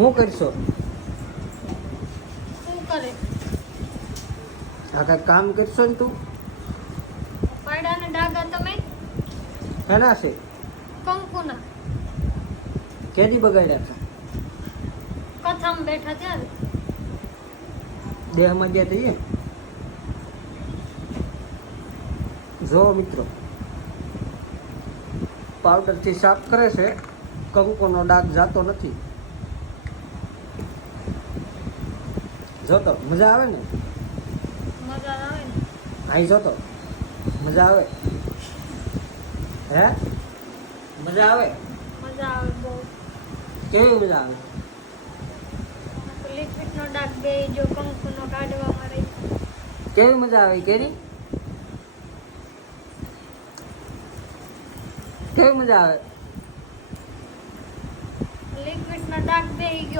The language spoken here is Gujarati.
શું કરશો? શું કરે? આ કાંઈ કામ કરશો ને તું? પાડાને ડાગા તમે હેના છે? કંકુના કેદી બગાડ્યા છે? કથામાં બેઠા ત્યારે દેહમાં ગયા થઈએ. જો મિત્રો, પાવડરથી સાફ કરે છે, કંકુનો ડાઘ જાતો નથી. જોતો મજા આવે ને? મજા આવે ને. આઈ જોતો મજા આવે. હે મજા આવે? મજા આવે બહુ. કેવી મજા આવે? લિક્વિડનો ડાઘ બે જો કંકુનો કાઢવામાં રહી. કેવી મજા આવે? કેવી કેવી મજા આવે? લિક્વિડનો ડાઘ બે ગયો.